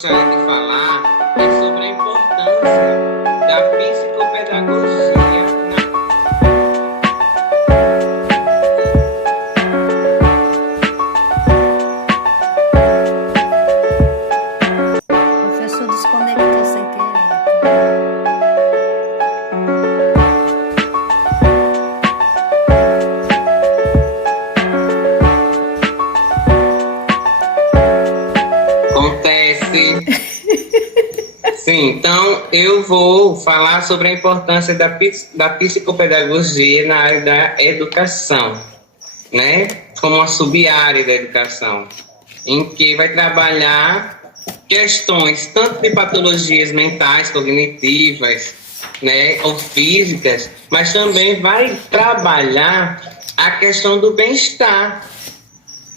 Gostaria de falar sobre a importância da psicopedagogia Professor desconectou sem querer. Acontece. Sim, então eu vou falar sobre a importância da psicopedagogia na área da educação, né? Como uma sub-área da educação, em que vai trabalhar questões tanto de patologias mentais, cognitivas, né, ou físicas, mas também vai trabalhar a questão do bem-estar.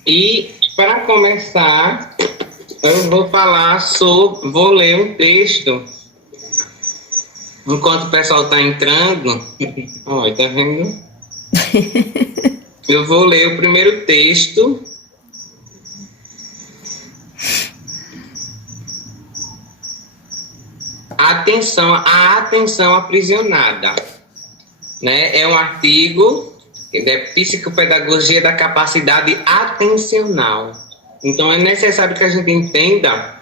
E para começar, eu vou ler um texto enquanto o pessoal está entrando. Olha, tá vendo? Eu vou ler o primeiro texto. A atenção aprisionada, né? É um artigo da psicopedagogia da capacidade atencional. Então é necessário que a gente entenda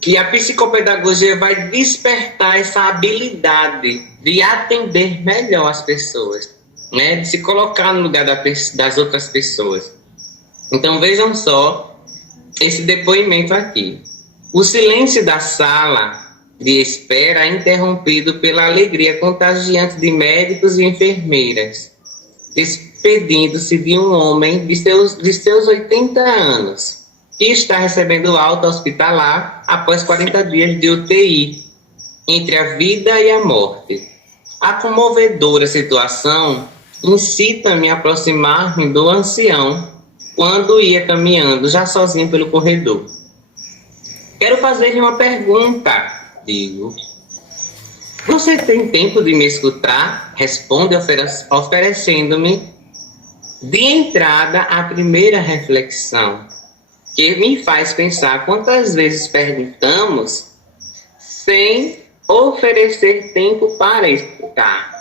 que a psicopedagogia vai despertar essa habilidade de atender melhor as pessoas, né? De se colocar no lugar das outras pessoas. Então vejam só esse depoimento aqui. O silêncio da sala de espera é interrompido pela alegria contagiante de médicos e enfermeiras, despedindo-se de um homem de seus 80 anos, que está recebendo alta hospitalar após 40 dias de UTI, entre a vida e a morte. A comovedora situação incita-me a aproximar-me do ancião quando ia caminhando, já sozinho pelo corredor. Quero fazer-lhe uma pergunta, digo. Você tem tempo de me escutar? Responde oferecendo-me de entrada a primeira reflexão, que me faz pensar quantas vezes perguntamos sem oferecer tempo para escutar.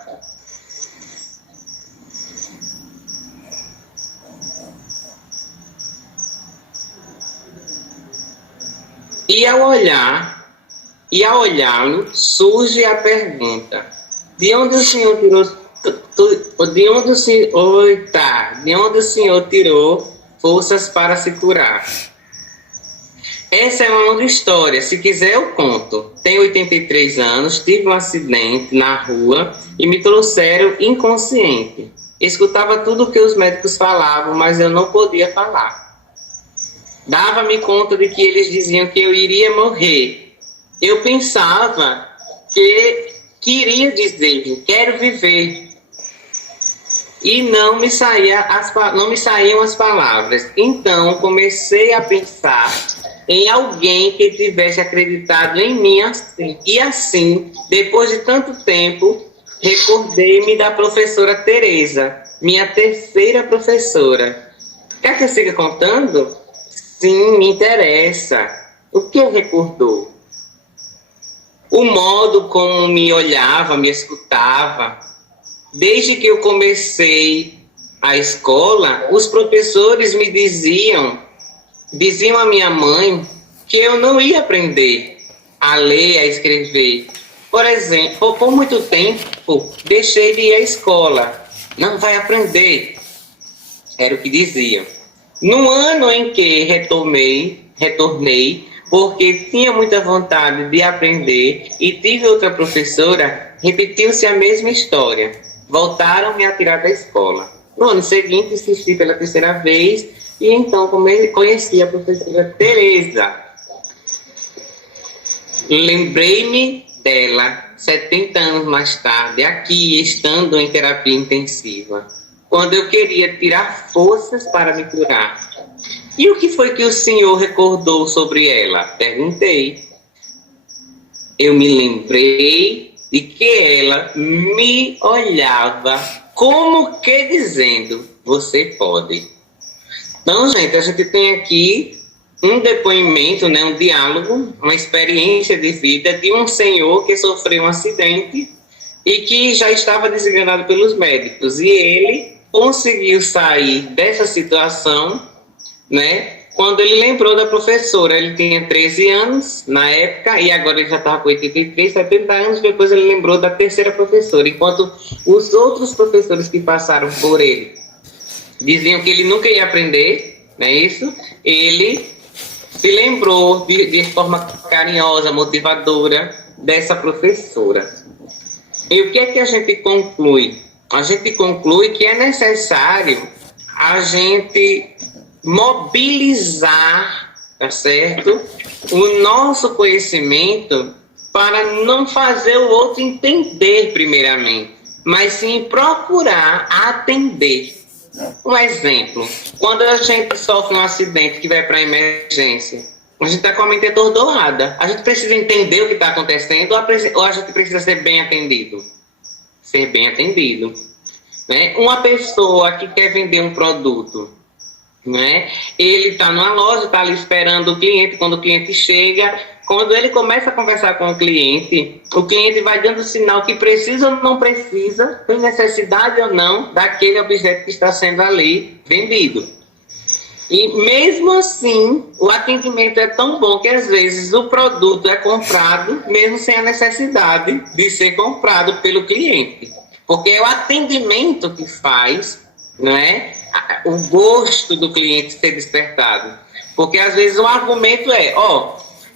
E ao olhá-lo, surge a pergunta: de onde o senhor tirou de onde o senhor tirou forças para se curar? Essa é uma longa história, se quiser eu conto. Tenho 83 anos, tive um acidente na rua e me trouxeram inconsciente. Escutava tudo o que os médicos falavam, mas eu não podia falar. Dava-me conta de que eles diziam que eu iria morrer. Eu pensava que queria dizer, quero viver. E não me saíam as palavras. Então comecei a pensar em alguém que tivesse acreditado em mim assim. E assim, depois de tanto tempo, recordei-me da professora Teresa, minha terceira professora. Quer que eu siga contando? Sim, me interessa. O que recordou? O modo como me olhava, me escutava. Desde que eu comecei a escola, os professores me diziam a minha mãe que eu não ia aprender a ler, a escrever. Por exemplo, por muito tempo, deixei de ir à escola. Não vai aprender. Era o que diziam. No ano em que retornei, porque tinha muita vontade de aprender e tive outra professora, repetiu-se a mesma história. Voltaram-me a tirar da escola. No ano seguinte, insisti pela terceira vez e então conheci a professora Teresa. Lembrei-me dela 70 anos mais tarde, aqui, estando em terapia intensiva, quando eu queria tirar forças para me curar. E o que foi que o senhor recordou sobre ela? Perguntei. Eu me lembrei de que ela me olhava como que dizendo, você pode. Então, gente, a gente tem aqui um depoimento, né, um diálogo, uma experiência de vida de um senhor que sofreu um acidente e que já estava desenganado pelos médicos. E ele conseguiu sair dessa situação, né, quando ele lembrou da professora. Ele tinha 13 anos na época e agora ele já estava com 83, 70 anos. Depois ele lembrou da terceira professora, enquanto os outros professores que passaram por ele diziam que ele nunca ia aprender, não é isso? Ele se lembrou de forma carinhosa, motivadora dessa professora. E o que é que a gente conclui? A gente conclui que é necessário a gente mobilizar, tá certo? O nosso conhecimento para não fazer o outro entender primeiramente, mas sim procurar atender. Um exemplo, quando a gente sofre um acidente que vai para a emergência, a gente está com a mente atordoada. A gente precisa entender o que está acontecendo ou a gente precisa ser bem atendido? Ser bem atendido. Né? Uma pessoa que quer vender um produto, né? Ele está numa loja, está ali esperando o cliente. Quando o cliente chega, quando ele começa a conversar com o cliente vai dando sinal que precisa ou não precisa, tem necessidade ou não daquele objeto que está sendo ali vendido. E mesmo assim, o atendimento é tão bom que às vezes o produto é comprado mesmo sem a necessidade de ser comprado pelo cliente. Porque é o atendimento que faz, né, o gosto do cliente ser despertado. Porque às vezes o argumento é,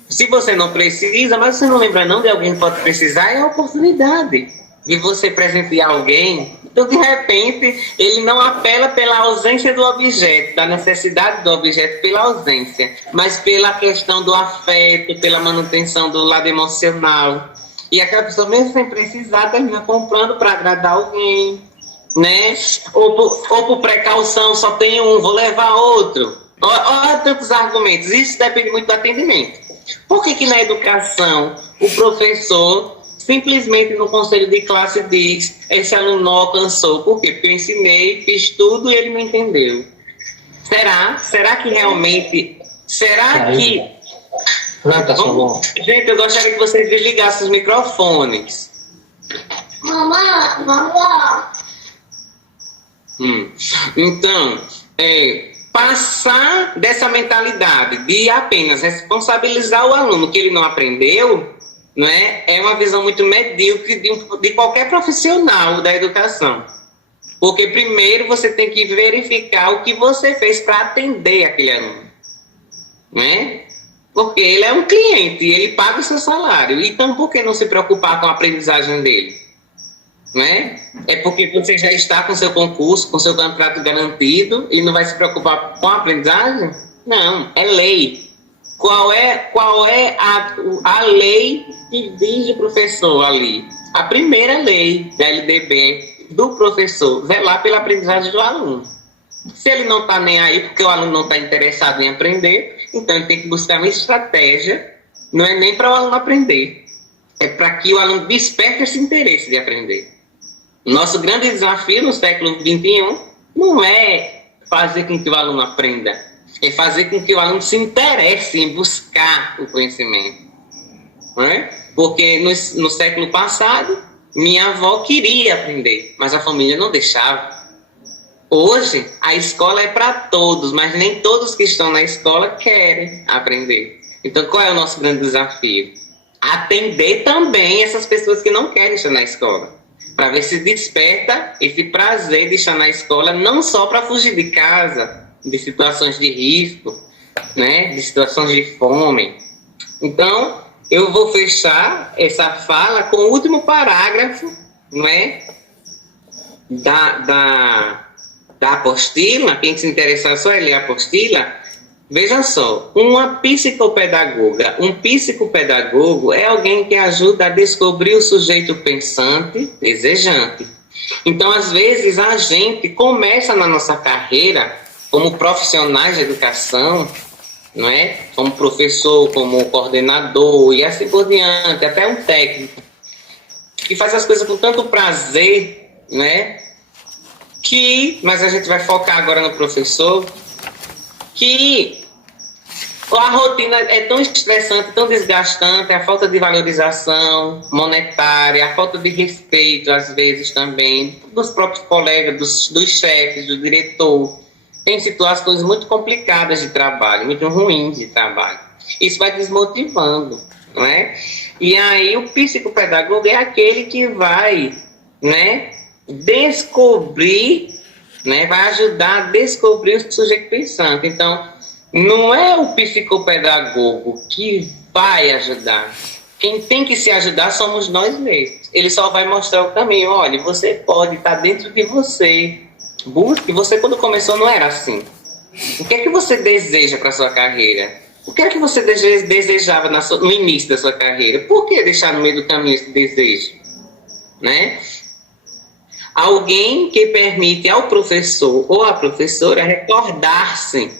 se você não precisa, mas você não lembra não de alguém que pode precisar, é a oportunidade de você presentear alguém. Então, de repente, ele não apela pela ausência do objeto, da necessidade do objeto pela ausência, mas pela questão do afeto, pela manutenção do lado emocional. E aquela pessoa, mesmo sem precisar, termina comprando para agradar alguém, né? Ou por precaução, só tem um, vou levar outro. Olha tantos argumentos. Isso depende muito do atendimento. Por que na educação o professor simplesmente no conselho de classe diz: esse aluno não alcançou? Por quê? Porque eu ensinei, fiz tudo e ele não entendeu. Será que realmente... Será que... Gente, eu gostaria que vocês desligassem os microfones. Mamãe. Então, passar dessa mentalidade de apenas responsabilizar o aluno que ele não aprendeu, né, é uma visão muito medíocre de qualquer profissional da educação. Porque primeiro você tem que verificar o que você fez para atender aquele aluno, né? Porque ele é um cliente e ele paga o seu salário. Então, por que não se preocupar com a aprendizagem dele? Né? É porque você já está com seu concurso, com seu contrato garantido, ele não vai se preocupar com a aprendizagem? Não, é lei. Qual é a lei que diz o professor ali? A primeira lei da LDB do professor, velar pela aprendizagem do aluno. Se ele não está nem aí, porque o aluno não está interessado em aprender, então ele tem que buscar uma estratégia, não é nem para o aluno aprender, é para que o aluno desperte esse interesse de aprender. Nosso grande desafio no século XXI não é fazer com que o aluno aprenda, é fazer com que o aluno se interesse em buscar o conhecimento. Não é? Porque no século passado, minha avó queria aprender, mas a família não deixava. Hoje, a escola é para todos, mas nem todos que estão na escola querem aprender. Então, qual é o nosso grande desafio? Atender também essas pessoas que não querem estar na escola, para ver se desperta esse prazer de estar na escola, não só para fugir de casa, de situações de risco, né, de situações de fome. Então, eu vou fechar essa fala com o último parágrafo, não é, da apostila. Quem se interessar só é ler a apostila. Veja só, uma psicopedagoga, um psicopedagogo é alguém que ajuda a descobrir o sujeito pensante, desejante. Então, às vezes, a gente começa na nossa carreira como profissionais de educação, não é? Como professor, como coordenador e assim por diante, até um técnico, que faz as coisas com tanto prazer, né? Mas a gente vai focar agora no professor, que A rotina é tão estressante, tão desgastante, a falta de valorização monetária, a falta de respeito, às vezes, também, dos próprios colegas, dos chefes, do diretor. Tem situações muito complicadas de trabalho, muito ruins de trabalho. Isso vai desmotivando, não é? E aí o psicopedagogo é aquele que vai, né, descobrir, né, vai ajudar a descobrir o sujeito pensante. Então, não é o psicopedagogo que vai ajudar. Quem tem que se ajudar somos nós mesmos. Ele só vai mostrar o caminho. Olha, você pode estar dentro de você. Busque. Você, quando começou, não era assim. O que é que você deseja para a sua carreira? O que é que você desejava no início da sua carreira? Por que deixar no meio do caminho esse desejo? Né? Alguém que permite ao professor ou à professora recordar-se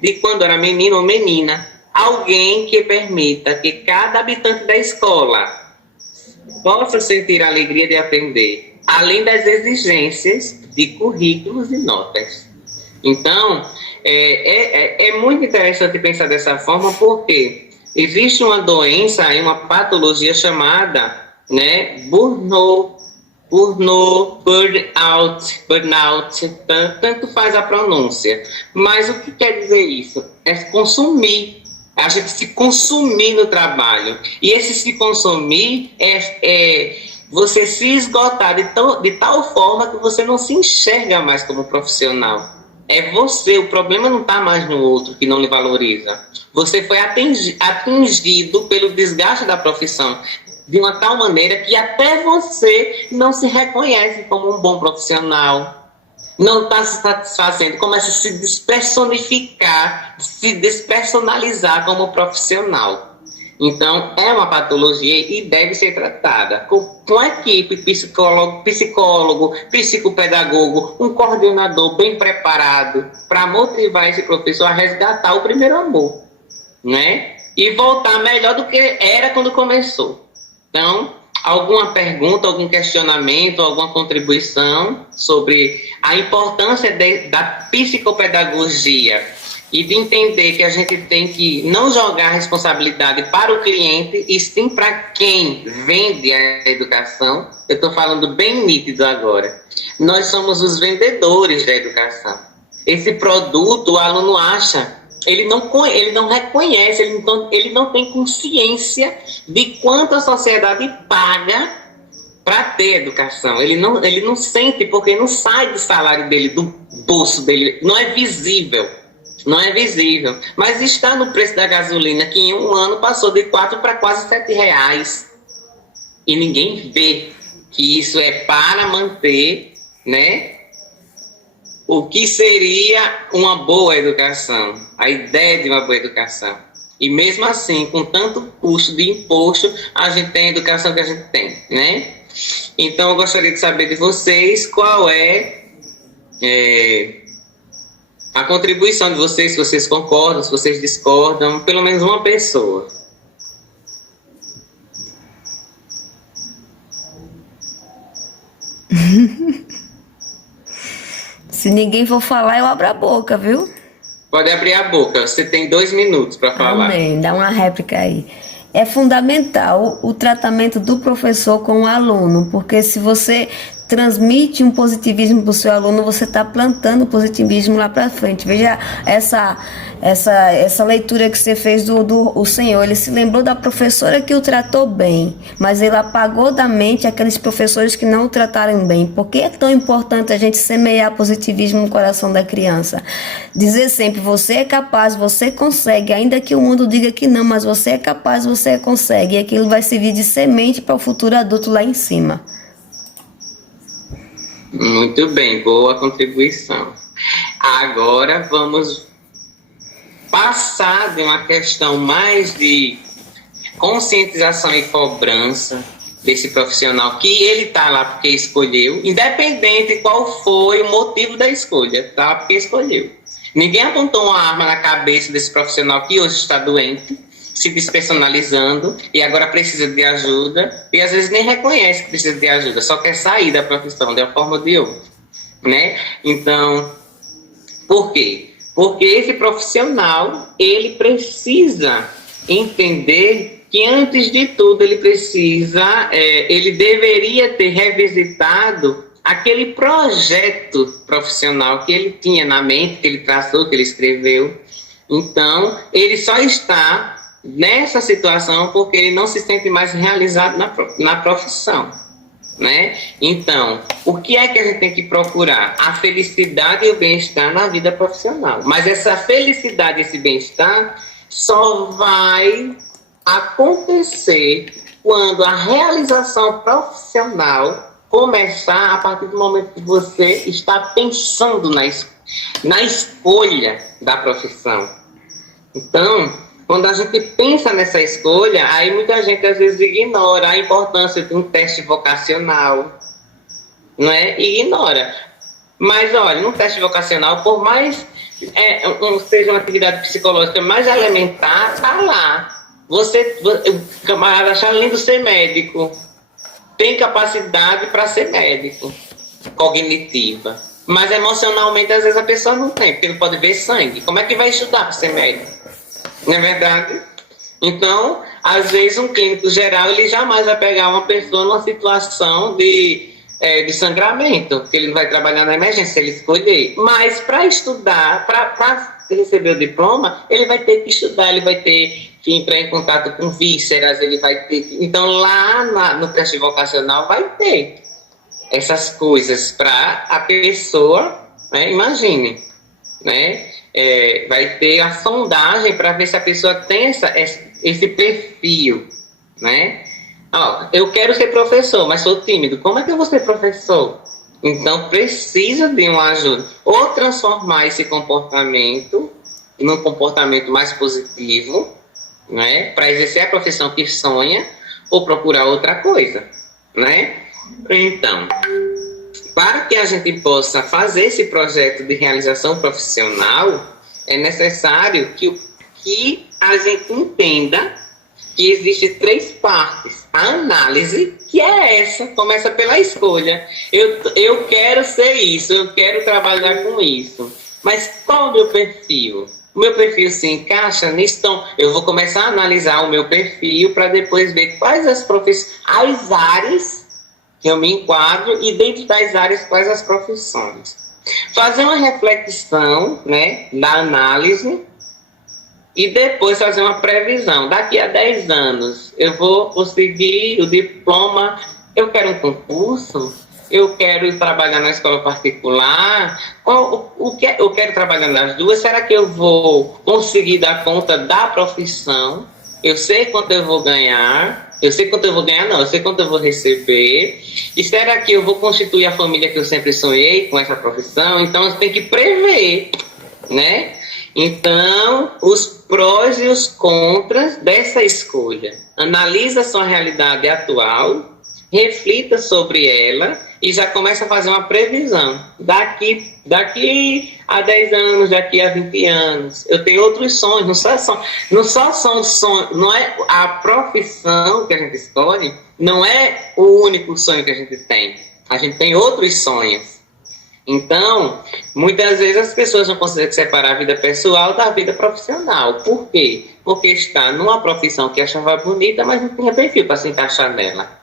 de quando era menino ou menina. Alguém que permita que cada habitante da escola possa sentir a alegria de aprender, além das exigências de currículos e notas. Então, é muito interessante pensar dessa forma, porque existe uma doença, uma patologia chamada, né, burnout, burnout, tanto faz a pronúncia. Mas o que quer dizer isso? É consumir. A gente se consumir no trabalho. E esse se consumir é você se esgotar de tal forma que você não se enxerga mais como profissional. É você, o problema não está mais no outro que não lhe valoriza. Você foi atingido pelo desgaste da profissão de uma tal maneira que até você não se reconhece como um bom profissional. Não está se satisfazendo, começa a se despersonificar, se despersonalizar como profissional. Então, é uma patologia e deve ser tratada com a equipe, psicólogo, psicopedagogo, um coordenador bem preparado para motivar esse professor a resgatar o primeiro amor, né? E voltar melhor do que era quando começou. Então, alguma pergunta, algum questionamento, alguma contribuição sobre a importância da psicopedagogia e de entender que a gente tem que não jogar a responsabilidade para o cliente e sim para quem vende a educação. Eu estou falando bem nítido agora. Nós somos os vendedores da educação. Esse produto o aluno acha, ele não reconhece, ele não tem consciência de quanto a sociedade paga para ter educação. Ele não sente, porque não sai do salário dele, do bolso dele, não é visível. Não é visível, mas está no preço da gasolina, que em um ano passou de 4 para quase 7 reais. E ninguém vê que isso é para manter, né, o que seria uma boa educação, a ideia de uma boa educação. E mesmo assim, com tanto custo de imposto, a gente tem a educação que a gente tem, né? Então, eu gostaria de saber de vocês qual é a contribuição de vocês, se vocês concordam, se vocês discordam, pelo menos uma pessoa. Se ninguém for falar, eu abro a boca, viu? Pode abrir a boca, você tem 2 minutos para falar. Amém, dá uma réplica aí. É fundamental o tratamento do professor com o aluno, porque se você transmite um positivismo para o seu aluno, você está plantando positivismo lá para frente. Veja essa leitura que você fez do Senhor. Ele se lembrou da professora que o tratou bem, mas ele apagou da mente aqueles professores que não o trataram bem. Por que é tão importante a gente semear positivismo no coração da criança? Dizer sempre, você é capaz, você consegue, ainda que o mundo diga que não, mas você é capaz, você consegue. E aquilo vai servir de semente para o futuro adulto lá em cima. Muito bem, boa contribuição. Agora vamos passar de uma questão mais de conscientização e cobrança desse profissional, que ele está lá porque escolheu, independente qual foi o motivo da escolha, tá? Porque escolheu. Ninguém apontou uma arma na cabeça desse profissional que hoje está doente, se despersonalizando e agora precisa de ajuda e às vezes nem reconhece que precisa de ajuda, só quer sair da profissão de uma forma ou de outra, né? Então, por quê? Porque esse profissional, ele precisa entender que, antes de tudo, ele deveria ter revisitado aquele projeto profissional que ele tinha na mente, que ele traçou, que ele escreveu. Então, ele só está nessa situação porque ele não se sente mais realizado na profissão, né? Então, o que é que a gente tem que procurar? A felicidade e o bem-estar na vida profissional. Mas essa felicidade e esse bem-estar só vai acontecer quando a realização profissional começar a partir do momento que você está pensando na escolha da profissão. Então, quando a gente pensa nessa escolha, aí muita gente às vezes ignora a importância de um teste vocacional, não é? Ignora. Mas, olha, um teste vocacional, por mais seja uma atividade psicológica mais elementar, está lá. O camarada acha lindo ser médico, tem capacidade para ser médico, cognitiva. Mas emocionalmente, às vezes, a pessoa não tem, porque não pode ver sangue. Como é que vai estudar para ser médico? Não é verdade? Então, às vezes, um clínico geral, ele jamais vai pegar uma pessoa numa situação de sangramento, porque ele não vai trabalhar na emergência, se ele escolher. Mas para estudar, para receber o diploma, ele vai ter que estudar, ele vai ter que entrar em contato com vísceras, ele vai ter que... Então, lá no teste vocacional vai ter essas coisas para a pessoa, né? Imagine, né? Vai ter a sondagem para ver se a pessoa tem esse perfil, né? Eu quero ser professor, mas sou tímido. Como é que eu vou ser professor? Então, precisa de uma ajuda. Ou transformar esse comportamento num comportamento mais positivo, né? Para exercer a profissão que sonha, ou procurar outra coisa, né? Então, para que a gente possa fazer esse projeto de realização profissional, é necessário que a gente entenda que existem 3 partes. A análise, que é essa, começa pela escolha. Eu quero ser isso, eu quero trabalhar com isso. Mas qual o meu perfil? O meu perfil se encaixa nisso? Então, eu vou começar a analisar o meu perfil para depois ver quais as áreas que eu me enquadro e, dentro das áreas, quais as profissões. Fazer uma reflexão, né, da análise e depois fazer uma previsão. Daqui a 10 anos, eu vou conseguir o diploma, eu quero um concurso, eu quero ir trabalhar na escola particular, eu quero trabalhar nas duas, será que eu vou conseguir dar conta da profissão? Eu sei quanto eu vou ganhar, eu sei quanto eu vou ganhar, não, eu sei quanto eu vou receber, e será que eu vou constituir a família que eu sempre sonhei com essa profissão? Então, eu tenho que prever, né? Então, os prós e os contras dessa escolha. Analisa a sua realidade atual, reflita sobre ela e já começa a fazer uma previsão. Daqui a 10 anos, daqui a 20 anos, eu tenho outros sonhos, não só são sonhos, não é a profissão que a gente escolhe, não é o único sonho que a gente tem. A gente tem outros sonhos. Então, muitas vezes as pessoas não conseguem separar a vida pessoal da vida profissional. Por quê? Porque está numa profissão que achava bonita, mas não tinha perfil para se encaixar nela.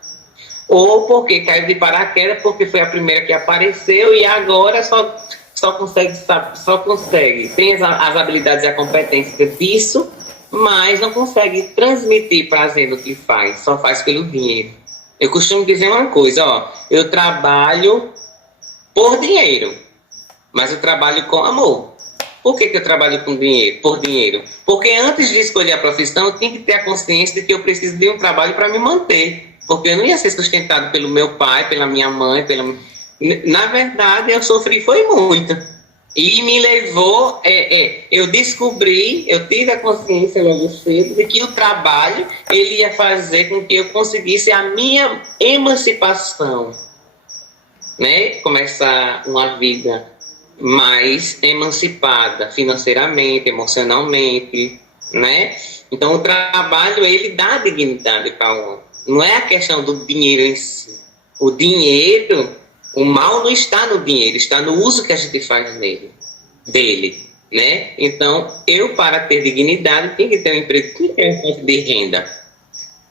Ou porque caiu de paraquedas, porque foi a primeira que apareceu e agora só consegue. Tem as habilidades e a competência disso, mas não consegue transmitir prazer no que faz, só faz pelo dinheiro. Eu costumo dizer uma coisa, eu trabalho por dinheiro, mas eu trabalho com amor. Por que eu trabalho por dinheiro? Porque antes de escolher a profissão, eu tinha que ter a consciência de que eu preciso de um trabalho para me manter. Porque eu não ia ser sustentado pelo meu pai, pela minha mãe, Na verdade, eu sofri foi muito. E me levou, eu descobri, eu tive a consciência logo cedo de que o trabalho, ele ia fazer com que eu conseguisse a minha emancipação. Né? Começar uma vida mais emancipada financeiramente, emocionalmente, né? Então o trabalho, ele dá dignidade para o homem. Não é a questão do dinheiro em si. O dinheiro, o mal não está no dinheiro, está no uso que a gente faz dele. né? Então, eu, para ter dignidade, tenho que ter um emprego que tenha uma fonte de renda,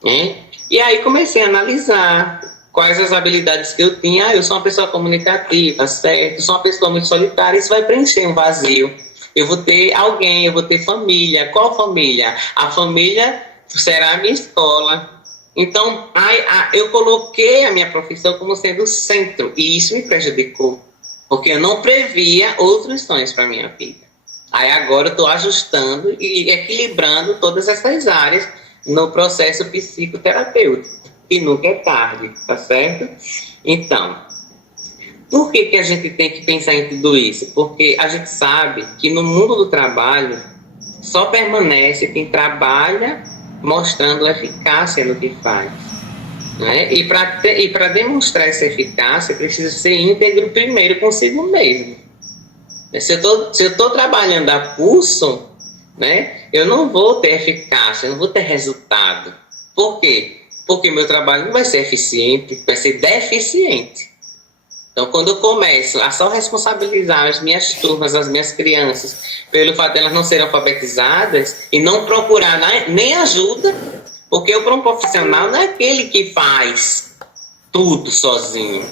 né? E aí comecei a analisar quais as habilidades que eu tinha. Eu sou uma pessoa comunicativa, certo? Sou uma pessoa muito solitária, isso vai preencher um vazio. Eu vou ter alguém, eu vou ter família. Qual família? A família será a minha escola. Então, eu coloquei a minha profissão como sendo o centro, e isso me prejudicou, porque eu não previa outros sonhos para a minha vida. Aí agora eu estou ajustando e equilibrando todas essas áreas no processo psicoterapêutico, e nunca é tarde, tá certo? Então, por que a gente tem que pensar em tudo isso? Porque a gente sabe que no mundo do trabalho só permanece quem trabalha mostrando eficácia no que faz, né? E para demonstrar essa eficácia, precisa ser íntegro primeiro consigo mesmo. Se eu estou trabalhando a pulso, né, eu não vou ter eficácia, eu não vou ter resultado. Por quê? Porque meu trabalho não vai ser eficiente, vai ser deficiente. Então, quando eu começo a só responsabilizar as minhas turmas, as minhas crianças, pelo fato de elas não serem alfabetizadas e não procurar nem ajuda, porque o bom profissional não é aquele que faz tudo sozinho.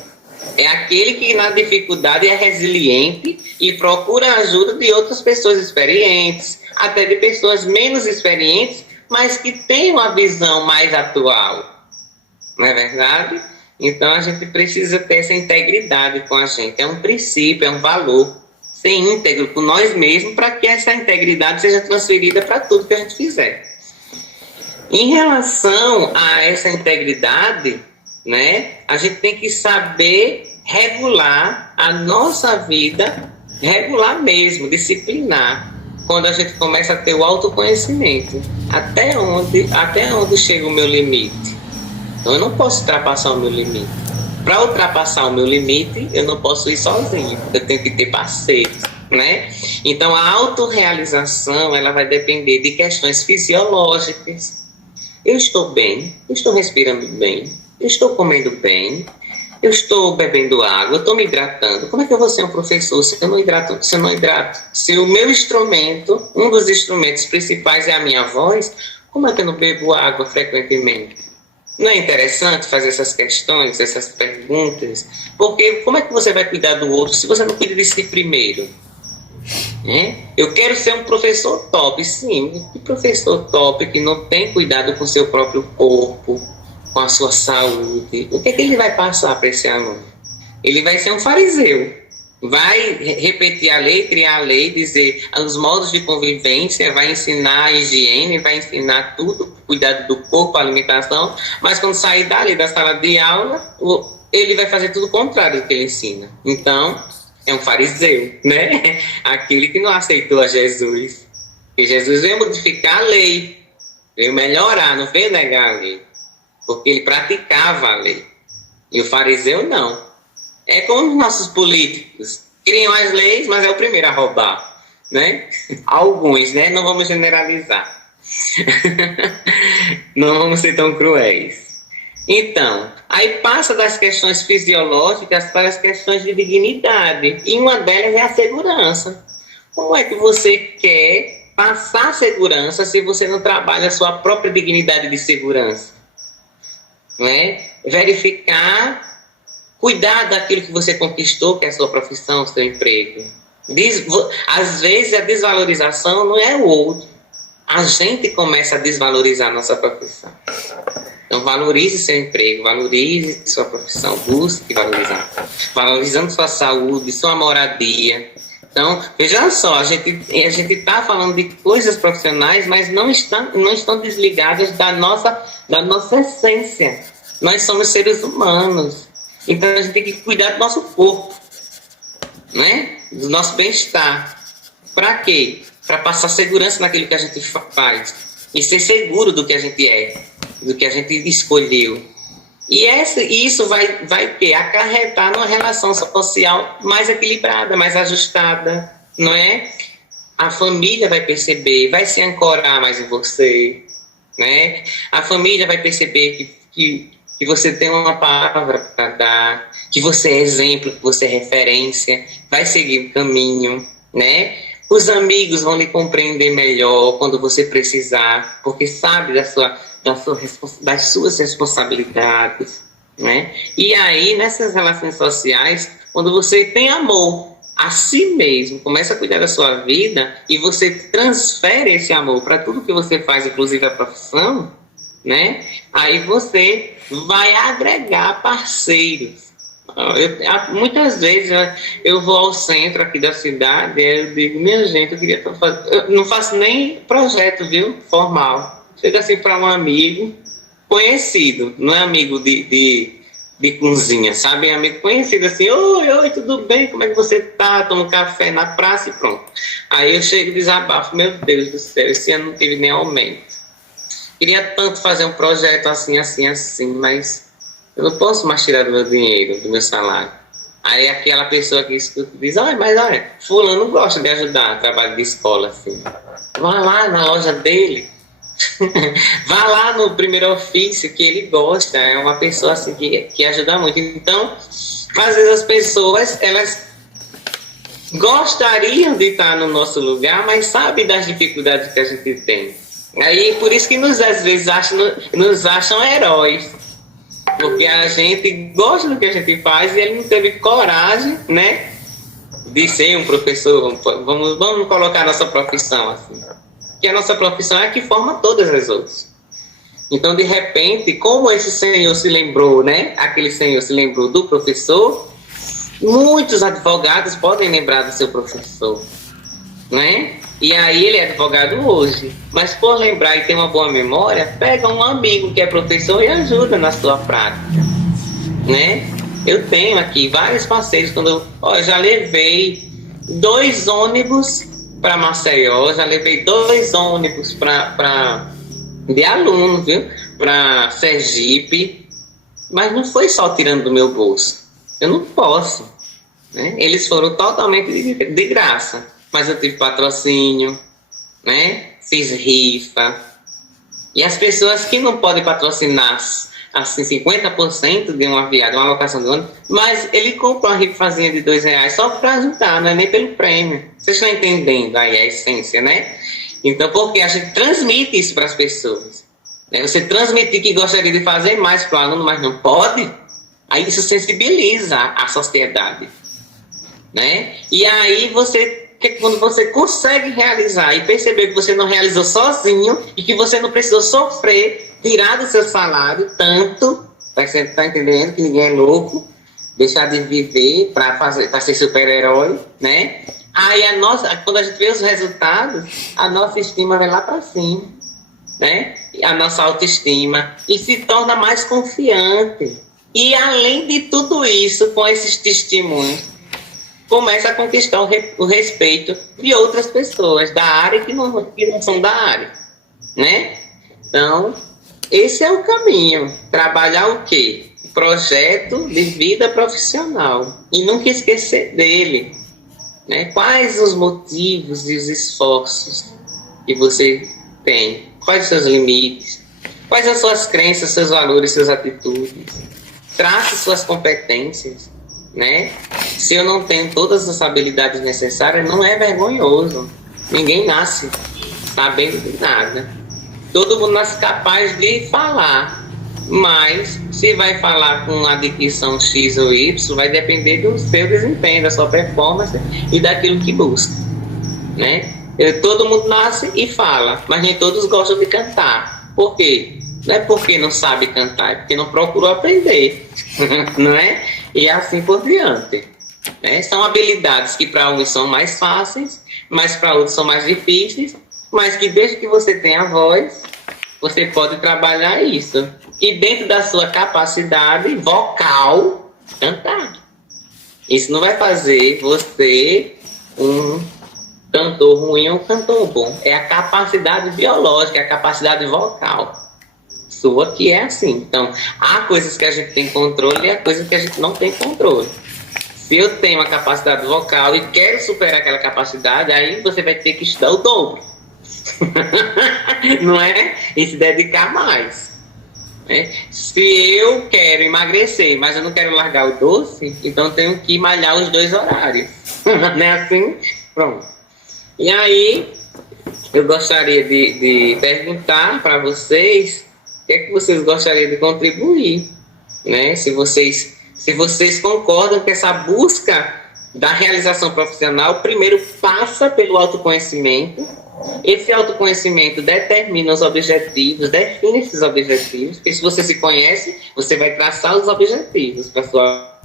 É aquele que na dificuldade é resiliente e procura a ajuda de outras pessoas experientes, até de pessoas menos experientes, mas que têm uma visão mais atual. Não é verdade? Então a gente precisa ter essa integridade com a gente. É um princípio, é um valor. Ser íntegro com nós mesmos para que essa integridade seja transferida para tudo que a gente fizer. Em relação a essa integridade, né, a gente tem que saber regular a nossa vida, regular mesmo, disciplinar, quando a gente começa a ter o autoconhecimento. Até onde chega o meu limite? Então, eu não posso ultrapassar o meu limite. Para ultrapassar o meu limite, eu não posso ir sozinho, eu tenho que ter parceiros, né? Então, a autorrealização, ela vai depender de questões fisiológicas. Eu estou bem, eu estou respirando bem, eu estou comendo bem, eu estou bebendo água, eu estou me hidratando. Como é que eu vou ser um professor se eu não hidrato? Se o meu instrumento, um dos instrumentos principais é a minha voz, como é que eu não bebo água frequentemente? Não é interessante fazer essas questões, essas perguntas? Porque como é que você vai cuidar do outro se você não cuida de si primeiro? Eu quero ser um professor top, sim. Um professor top que não tem cuidado com seu próprio corpo, com a sua saúde. O que é que ele vai passar para esse aluno? Ele vai ser um fariseu. Vai repetir a lei, criar a lei, dizer os modos de convivência, vai ensinar a higiene, vai ensinar tudo, cuidado do corpo, alimentação, mas quando sair dali da sala de aula, ele vai fazer tudo o contrário do que ele ensina. Então, é um fariseu, né? Aquele que não aceitou a Jesus. Porque Jesus veio modificar a lei, veio melhorar, não veio negar a lei. Porque ele praticava a lei. E o fariseu não. É como os nossos políticos. Criam as leis, mas é o primeiro a roubar, né? Alguns, né? Não vamos generalizar. Não vamos ser tão cruéis. Então, aí passa das questões fisiológicas para as questões de dignidade. E uma delas é a segurança. Como é que você quer passar segurança se você não trabalha a sua própria dignidade de segurança? Né? Verificar, cuidar daquilo que você conquistou, que é a sua profissão, o seu emprego. Às vezes a desvalorização não é o outro. A gente começa a desvalorizar a nossa profissão. Então valorize seu emprego, valorize sua profissão, busque valorizar. Valorizando sua saúde, sua moradia. Então, veja só, a gente está falando de coisas profissionais, mas não estão desligadas da nossa essência. Nós somos seres humanos. Então a gente tem que cuidar do nosso corpo, né? Do nosso bem-estar. Para quê? Para passar segurança naquilo que a gente faz. E ser seguro do que a gente é, do que a gente escolheu. E isso vai acarretar numa relação social mais equilibrada, mais ajustada, não é? A família vai perceber, vai se ancorar mais em você, né? A família vai perceber que você tem uma palavra para dar, que você é exemplo, que você é referência, vai seguir o caminho, né? Os amigos vão lhe compreender melhor quando você precisar, porque sabe das suas responsabilidades, né? E aí, nessas relações sociais, quando você tem amor a si mesmo, começa a cuidar da sua vida e você transfere esse amor para tudo que você faz, inclusive a profissão, né? Aí você vai agregar parceiros. Muitas vezes eu vou ao centro aqui da cidade e eu digo, minha gente, eu não faço nem projeto, viu, formal. Chega assim para um amigo conhecido, não é amigo de cozinha, sabe? É amigo conhecido assim, oi, tudo bem? Como é que você tá? Toma um café na praça e pronto. Aí eu chego e desabafo, meu Deus do céu, esse ano não tive nem aumento. Queria tanto fazer um projeto assim, mas eu não posso mais tirar do meu dinheiro, do meu salário. Aí aquela pessoa que escuta diz, olha, fulano gosta de ajudar, trabalho de escola, assim. Vá lá na loja dele, vá lá no primeiro ofício que ele gosta, é uma pessoa assim que ajuda muito. Então, às vezes as pessoas, elas gostariam de estar no nosso lugar, mas sabem das dificuldades que a gente tem. Aí, por isso que às vezes nos acham heróis. Porque a gente gosta do que a gente faz e ele não teve coragem, né, de ser um professor. Vamos colocar a nossa profissão assim. Que a nossa profissão é a que forma todas as outras. Então, de repente, como esse senhor se lembrou, né, aquele senhor se lembrou do professor, muitos advogados podem lembrar do seu professor, né? E aí ele é advogado hoje, mas por lembrar e ter uma boa memória, pega um amigo que é professor e ajuda na sua prática, né? Eu tenho aqui vários parceiros, eu já levei 2 ônibus para Maceió, já levei 2 ônibus de aluno, viu? Para Sergipe, mas não foi só tirando do meu bolso, eu não posso, né? Eles foram totalmente de graça. Mas eu tive patrocínio, né? Fiz rifa. E as pessoas que não podem patrocinar assim 50% de uma viagem, uma locação de ônibus, mas ele compra uma rifazinha de R$2 só para ajudar, não é nem pelo prêmio. Vocês estão entendendo aí a essência, né? Então, porque a gente transmite isso para as pessoas. Né? Você transmitir que gostaria de fazer mais para o aluno, mas não pode, aí isso sensibiliza a sociedade. Né? E aí quando você consegue realizar e perceber que você não realizou sozinho e que você não precisou sofrer, tirar do seu salário tanto, você está entendendo que ninguém é louco, deixar de viver para ser super-herói, né? Aí quando a gente vê os resultados, a nossa estima vai lá para cima, né? A nossa autoestima e se torna mais confiante. E além de tudo isso, com esses testemunhos, começa a conquistar o respeito de outras pessoas da área que não são da área, né? Então, esse é o caminho. Trabalhar o quê? Projeto de vida profissional. E nunca esquecer dele, né? Quais os motivos e os esforços que você tem? Quais os seus limites? Quais as suas crenças, seus valores, suas atitudes? Trace suas competências. Né? Se eu não tenho todas as habilidades necessárias, não é vergonhoso. Ninguém nasce sabendo de nada. Todo mundo nasce capaz de falar, mas se vai falar com a dicção X ou Y, vai depender do seu desempenho, da sua performance e daquilo que busca, né? Todo mundo nasce e fala, mas nem todos gostam de cantar. Por quê? Não é porque não sabe cantar, é porque não procurou aprender, não é? E assim por diante. Né? São habilidades que para uns são mais fáceis, mas para outros são mais difíceis, mas que desde que você tenha voz, você pode trabalhar isso. E dentro da sua capacidade vocal, cantar. Isso não vai fazer você um cantor ruim ou um cantor bom. É a capacidade biológica, é a capacidade vocal sua que é assim. Então, há coisas que a gente tem controle e há coisas que a gente não tem controle. Se eu tenho uma capacidade vocal e quero superar aquela capacidade, aí você vai ter que estudar o dobro. Não é? E se dedicar mais. Né? Se eu quero emagrecer, mas eu não quero largar o doce, então eu tenho que malhar os 2 horários. Não é assim? Pronto. E aí, eu gostaria de perguntar para vocês o que é que vocês gostariam de contribuir, né? Se vocês concordam que essa busca da realização profissional primeiro passa pelo autoconhecimento. Esse autoconhecimento determina os objetivos, define esses objetivos, porque se você se conhece, você vai traçar os objetivos para a sua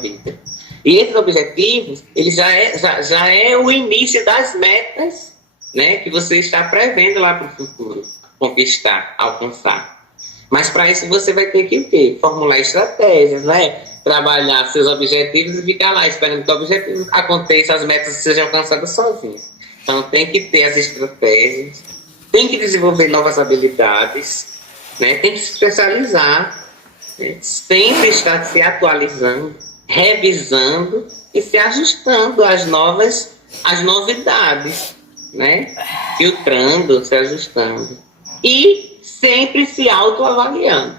vida. E esses objetivos, ele já é o início das metas, né, que você está prevendo lá para o futuro, conquistar, alcançar. Mas para isso você vai ter que o quê? Formular estratégias, né? Trabalhar seus objetivos e ficar lá esperando que o objetivo aconteça, as metas sejam alcançadas sozinhas. Então tem que ter as estratégias, tem que desenvolver novas habilidades, né? Tem que se especializar, né? Sempre estar se atualizando, revisando e se ajustando às novidades, né? Filtrando, se ajustando e sempre se autoavaliando.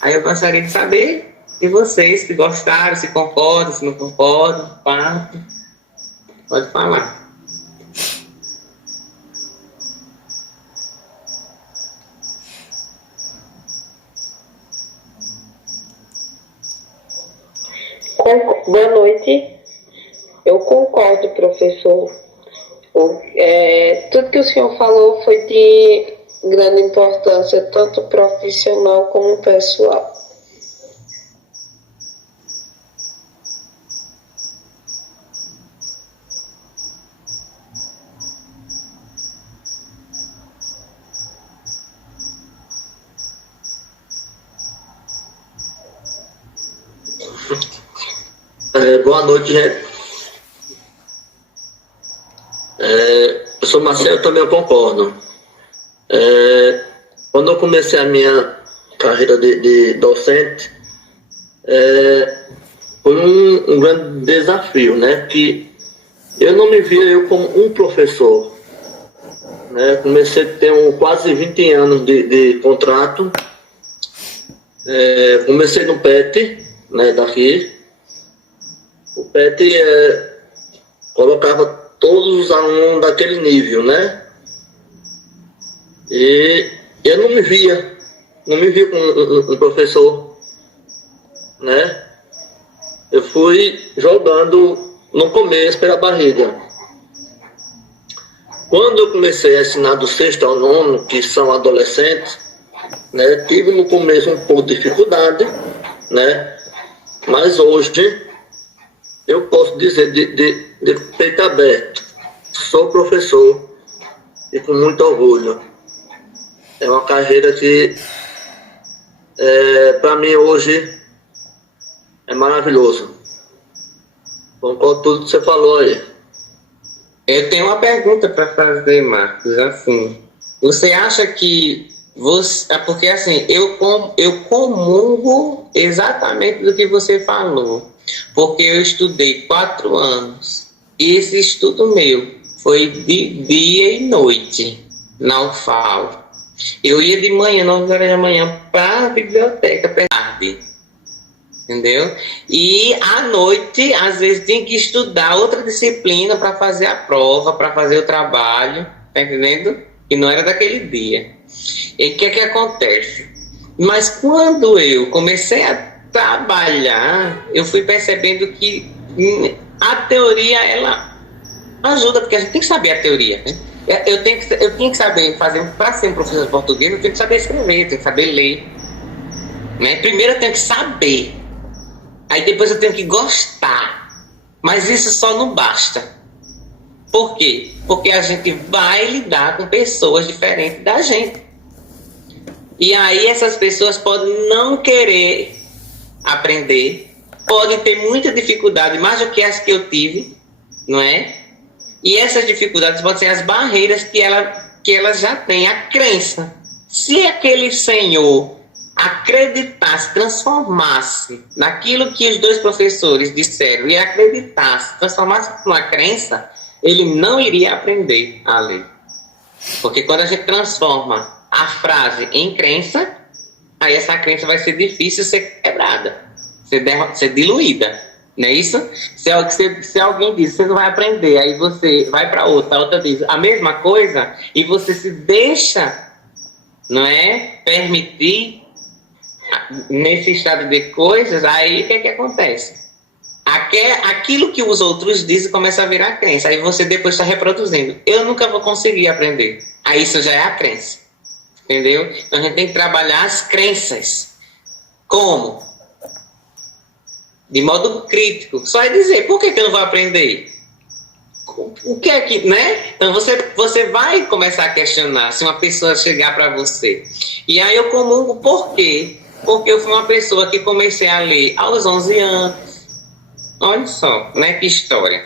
Aí eu gostaria de saber de vocês, se gostaram, se concordam, se não concordam, partem. Pode falar. Boa noite. Eu concordo, professor. Tudo que o senhor falou foi de grande importância, tanto profissional como pessoal. Boa noite, gente. Eu sou Marcelo, também eu concordo. Quando eu comecei a minha carreira de docente, foi um grande desafio, né? Que eu não me via como um professor, né? Comecei a ter quase 20 anos de contrato. Comecei no PET, né, daqui. O PET colocava todos os alunos daquele nível, né? E eu não me via como um professor, né? Eu fui jogando no começo pela barriga. Quando eu comecei a ensinar do 6º ao 9º, que são adolescentes, né? Tive no começo um pouco de dificuldade, né? Mas hoje eu posso dizer de peito aberto, sou professor e com muito orgulho. É uma carreira que, para mim hoje, é maravilhoso. Concordo tudo que você falou aí. Eu tenho uma pergunta para fazer, Marcos. Assim, você acha que porque assim, eu comungo exatamente do que você falou, porque eu estudei 4 anos e esse estudo meu foi de dia e noite na UFAL. Eu ia de manhã, 9 horas da manhã, para a biblioteca, tarde, entendeu? E à noite, às vezes, tinha que estudar outra disciplina para fazer a prova, para fazer o trabalho, tá entendendo? E não era daquele dia. E o que é que acontece? Mas quando eu comecei a trabalhar, eu fui percebendo que a teoria, ela ajuda, porque a gente tem que saber a teoria, né? Eu tinha que saber fazer, para ser um professor de português, eu tenho que saber escrever, eu tenho que saber ler, né? Primeiro eu tenho que saber, aí depois eu tenho que gostar, mas isso só não basta. Por quê? Porque a gente vai lidar com pessoas diferentes da gente. E aí essas pessoas podem não querer aprender, podem ter muita dificuldade, mais do que as que eu tive, não é? E essas dificuldades podem ser as barreiras que ela já tem, a crença. Se aquele senhor acreditasse, transformasse naquilo que os 2 professores disseram e acreditasse, transformasse numa crença, ele não iria aprender a ler. Porque quando a gente transforma a frase em crença, aí essa crença vai ser difícil ser quebrada, ser diluída. Não é isso? Se alguém diz, você não vai aprender, aí você vai para outra, a outra diz a mesma coisa, e você se deixa, não é, permitir nesse estado de coisas, aí o que acontece? Aquilo que os outros dizem começa a virar crença, aí você depois está reproduzindo. Eu nunca vou conseguir aprender. Aí isso já é a crença. Entendeu? Então a gente tem que trabalhar as crenças. Como? De modo crítico. Só é dizer, por que eu não vou aprender? O que é que, né? Então você vai começar a questionar se uma pessoa chegar para você. E aí eu comungo por quê? Porque eu fui uma pessoa que comecei a ler aos 11 anos. Olha só, né? Que história.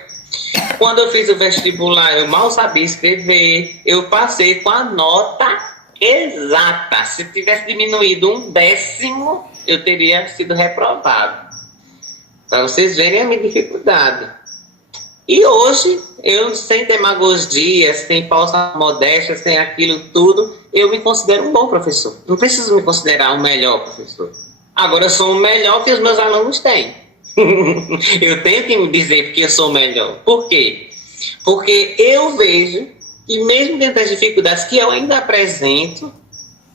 Quando eu fiz o vestibular, eu mal sabia escrever. Eu passei com a nota exata. Se tivesse diminuído 1/10, eu teria sido reprovado. Para vocês verem a minha dificuldade. E hoje, eu sem demagogia, sem falsa modéstia, sem aquilo tudo, eu me considero um bom professor. Não preciso me considerar o melhor professor. Agora eu sou o melhor que os meus alunos têm. Eu tenho que me dizer que eu sou o melhor. Por quê? Porque eu vejo que mesmo dentro das dificuldades que eu ainda apresento,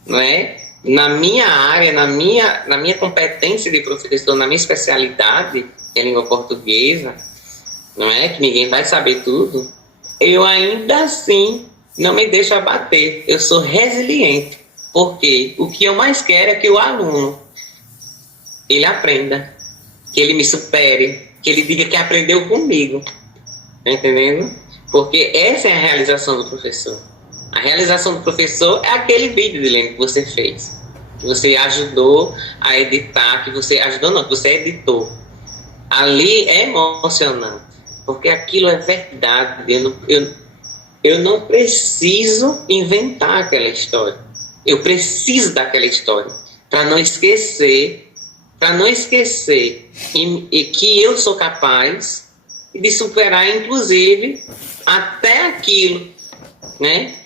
não é? Na minha área, na minha competência de professor, na minha especialidade, que é a língua portuguesa, não é? Que ninguém vai saber tudo. Eu ainda assim não me deixo abater. Eu sou resiliente. Porque o que eu mais quero é que o aluno ele aprenda, que ele me supere, que ele diga que aprendeu comigo. Tá entendendo? Porque essa é a realização do professor. A realização do professor é aquele vídeo, Dilene, que você fez. Que você ajudou a editar, que você editou. Ali é emocionante, porque aquilo é verdade. Eu não preciso inventar aquela história. Eu preciso daquela história para não esquecer, e que eu sou capaz de superar, inclusive, até aquilo, né?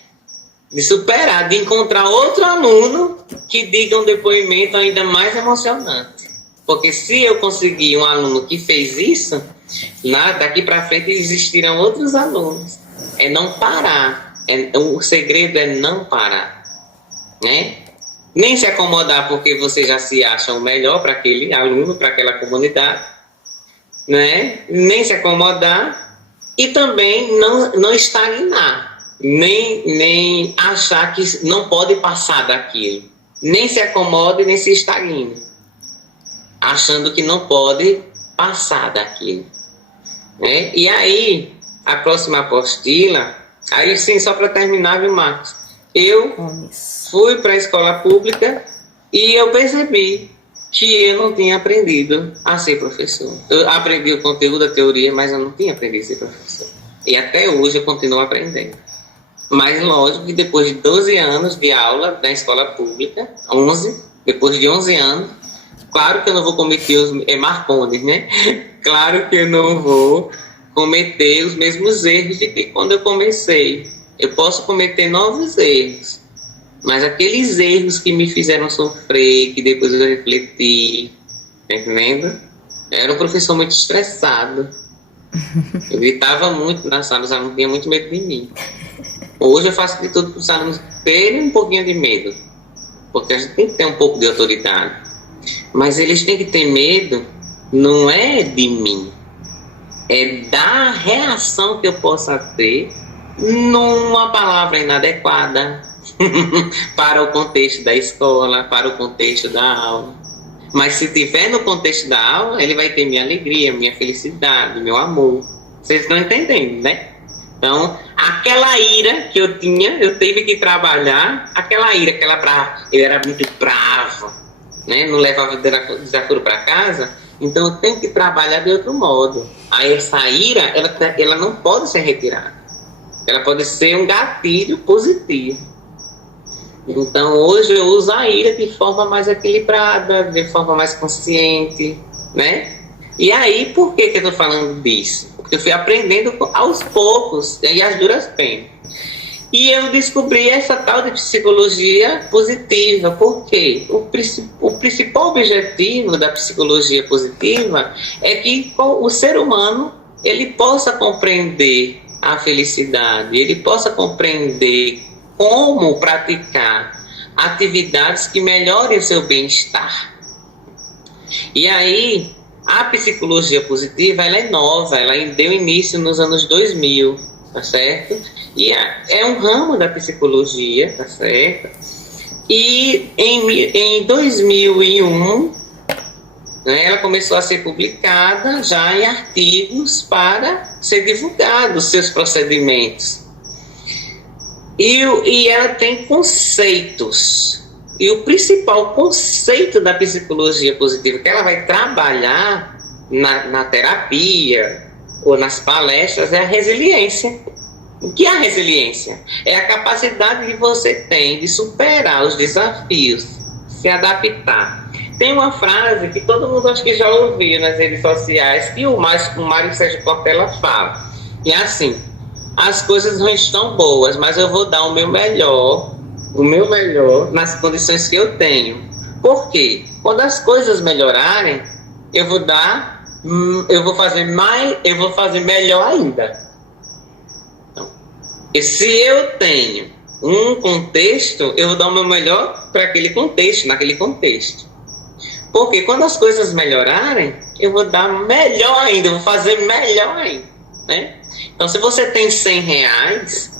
De superar, de encontrar outro aluno que diga um depoimento ainda mais emocionante. Porque se eu conseguir um aluno que fez isso, daqui para frente existirão outros alunos. É não parar. O segredo é não parar, né? Nem se acomodar porque você já se acha o melhor para aquele aluno, para aquela comunidade, né? Nem se acomodar e também não estagnar, nem achar que não pode passar daquilo. Nem se acomode, nem se estagne, achando que não pode passar daquilo, né? E aí, a próxima apostila, aí sim, só para terminar, viu, Marcos? Eu fui para a escola pública e eu percebi que eu não tinha aprendido a ser professor. Eu aprendi o conteúdo da teoria, mas eu não tinha aprendido a ser professor. E até hoje eu continuo aprendendo. Mas lógico que depois de 12 anos de aula na escola pública, depois de 11 anos, claro que eu não vou cometer os Marcondes, né? Claro que eu não vou cometer os mesmos erros de que quando eu comecei. Eu posso cometer novos erros, mas aqueles erros que me fizeram sofrer, que depois eu refleti, tá entendendo? Eu era um professor muito estressado. Eu gritava muito na sala, os alunos tinham muito medo de mim. Hoje eu faço de tudo para os alunos terem um pouquinho de medo, porque a gente tem que ter um pouco de autoridade. Mas eles têm que ter medo, não é de mim, é da reação que eu possa ter numa palavra inadequada para o contexto da escola, para o contexto da aula. Mas se tiver no contexto da aula, ele vai ter minha alegria, minha felicidade, meu amor. Vocês estão entendendo, né? Então, aquela ira que eu tinha, eu tive que trabalhar, aquela ira, eu era muito bravo, né? Não levava desaforo para casa, então eu tenho que trabalhar de outro modo. Aí essa ira, ela não pode ser retirada. Ela pode ser um gatilho positivo. Então, hoje eu uso a ira de forma mais equilibrada, de forma mais consciente, né? E aí, por que eu estou falando disso? Porque eu fui aprendendo aos poucos, e às duras penas. E eu descobri essa tal de psicologia positiva. Por quê? O principal objetivo da psicologia positiva é que o ser humano ele possa compreender a felicidade, ele possa compreender como praticar atividades que melhorem o seu bem-estar. E aí, a psicologia positiva, ela é nova, ela deu início nos anos 2000, tá certo? E é um ramo da psicologia, tá certo? E em 2001, né, ela começou a ser publicada já em artigos para ser divulgados seus procedimentos. E ela tem conceitos. E o principal conceito da psicologia positiva que ela vai trabalhar na terapia ou nas palestras é a resiliência. O que é a resiliência? É a capacidade que você tem de superar os desafios, se adaptar. Tem uma frase que todo mundo acho que já ouviu nas redes sociais, que o Mário Sérgio Cortella fala. E é assim: as coisas não estão boas, mas eu vou dar o meu melhor nas condições que eu tenho. Por quê? Quando as coisas melhorarem, eu vou fazer melhor ainda. Então, e se eu tenho um contexto, eu vou dar o meu melhor para aquele contexto, naquele contexto. Porque quando as coisas melhorarem, eu vou dar melhor ainda, eu vou fazer melhor ainda, né? Então, se você tem R$100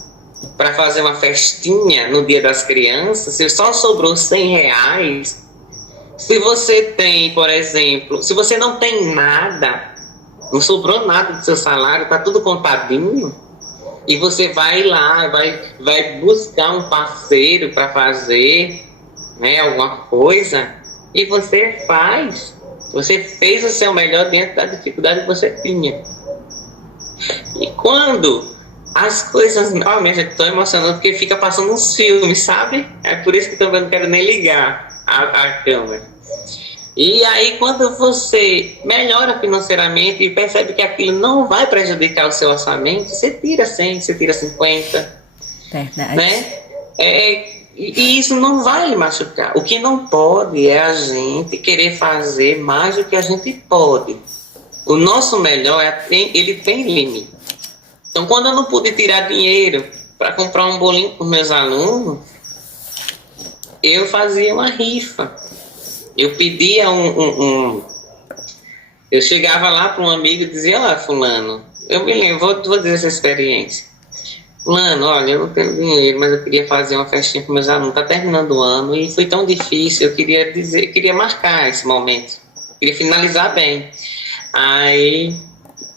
para fazer uma festinha no Dia das Crianças, se só sobrou R$100, se você tem, por exemplo, se você não tem nada, não sobrou nada do seu salário, está tudo contadinho, e você vai lá, vai buscar um parceiro para fazer, né, alguma coisa, e você fez o seu melhor dentro da dificuldade que você tinha. E quando as coisas... Realmente, eu estou emocionado porque fica passando uns filmes, sabe? É por isso que também não quero nem ligar a câmera. E aí, quando você melhora financeiramente e percebe que aquilo não vai prejudicar o seu orçamento, você tira 100, você tira 50. Verdade. Né? E isso não vai lhe machucar. O que não pode é a gente querer fazer mais do que a gente pode. O nosso melhor, ele tem limite. Então, quando eu não pude tirar dinheiro para comprar um bolinho para os meus alunos, eu fazia uma rifa. Eu pedia eu chegava lá para um amigo e dizia: olha, fulano, eu me lembro, vou dizer essa experiência. Fulano, olha, eu não tenho dinheiro, mas eu queria fazer uma festinha para meus alunos. Está terminando o ano e foi tão difícil, eu queria marcar esse momento. Queria finalizar bem. Aí,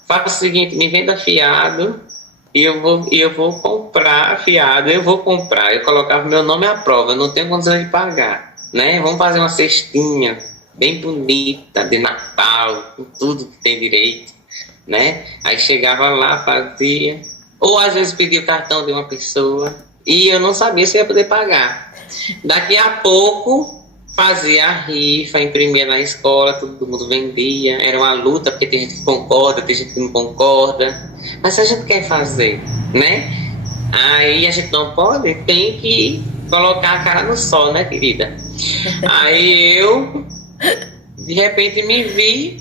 faça o seguinte, me venda fiado e eu vou comprar fiado, eu colocava meu nome à prova, eu não tenho condição de pagar, né? Vamos fazer uma cestinha bem bonita, de Natal, com tudo que tem direito, né? Aí chegava lá, fazia, ou às vezes pedia o cartão de uma pessoa e eu não sabia se ia poder pagar. Daqui a pouco fazia a rifa, imprimia na escola, todo mundo vendia. Era uma luta, porque tem gente que concorda, tem gente que não concorda. Mas se a gente quer fazer, né? Aí a gente não pode, tem que colocar a cara no sol, né, querida? Aí eu, de repente, me vi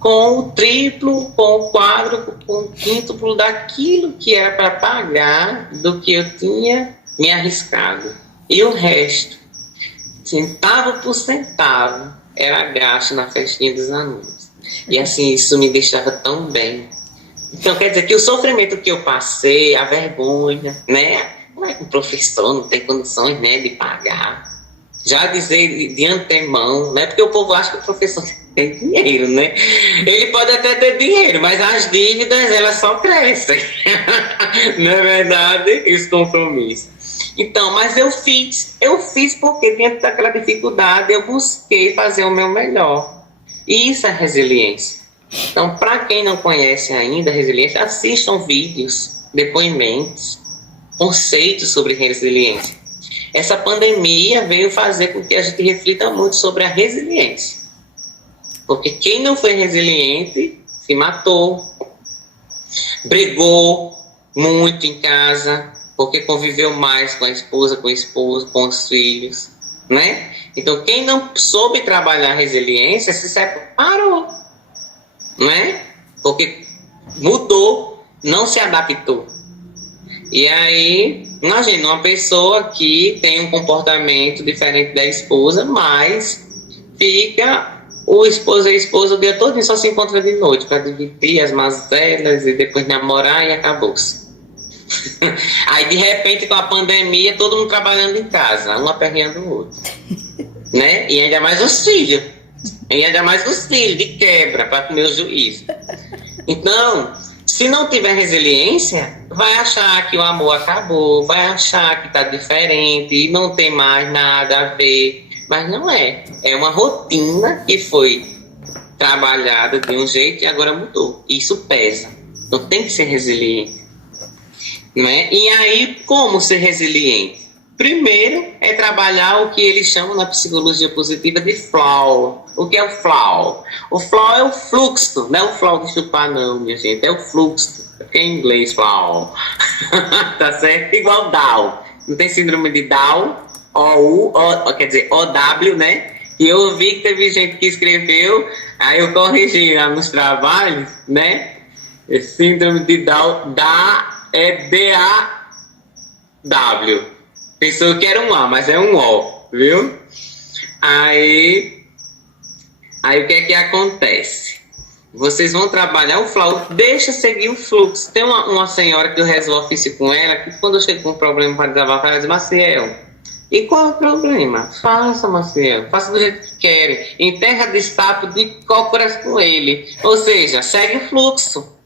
com o triplo, com o quádruplo, com o quíntuplo daquilo que era para pagar do que eu tinha me arriscado. E o resto, centavo por centavo, era gasto na festinha dos alunos. E assim, isso me deixava tão bem. Então, quer dizer que o sofrimento que eu passei, a vergonha, né? Como é que o professor não tem condições, né, de pagar? Já dizer de antemão, né? Porque o povo acha que o professor tem dinheiro, né? Ele pode até ter dinheiro, mas as dívidas, elas só crescem. Não é verdade? Esse compromisso. Então, mas eu fiz porque dentro daquela dificuldade eu busquei fazer o meu melhor. E isso é resiliência. Então, para quem não conhece ainda a resiliência, assistam vídeos, depoimentos, conceitos sobre resiliência. Essa pandemia veio fazer com que a gente reflita muito sobre a resiliência. Porque quem não foi resiliente se matou, brigou muito em casa, porque conviveu mais com a esposa, com o esposo, com os filhos, né? Então, quem não soube trabalhar a resiliência se separou, né? Porque mudou, não se adaptou. E aí, imagina, uma pessoa que tem um comportamento diferente da esposa, mas fica o esposo e a esposa o dia todo e só se encontra de noite para dividir as mazelas e depois namorar e acabou-se. Aí, de repente, com a pandemia, todo mundo trabalhando em casa, um aperreando o outro. Né? E ainda mais os filhos. De quebra, para comer o juízo. Então, se não tiver resiliência, vai achar que o amor acabou, vai achar que está diferente e não tem mais nada a ver. Mas não é. É uma rotina que foi trabalhada de um jeito e agora mudou. Isso pesa. Então tem que ser resiliente. Né? E aí, como ser resiliente? Primeiro é trabalhar o que eles chamam na psicologia positiva de flow. O que é o flow? O flow é o fluxo, não é o flow de chupar não, minha gente, é o fluxo. É em inglês, flow. Tá certo? Igual Down. Não tem síndrome de Down? Quer dizer, OW, né? E eu vi que teve gente que escreveu, aí eu corrigi lá nos trabalhos, né? Esse síndrome de Down é D-A-W. Pensou que era um A, mas é um O, viu? Aí o que é que acontece? Vocês vão trabalhar o flow, deixa seguir o fluxo. Tem uma senhora que eu rezo o ofício com ela, que quando eu chego com um problema para trabalhar, ela diz: Maciel, e qual é o problema? Faça, Maciel, faça do jeito que querem. Em terra de sapo, de cócoras com ele. Ou seja, segue o fluxo.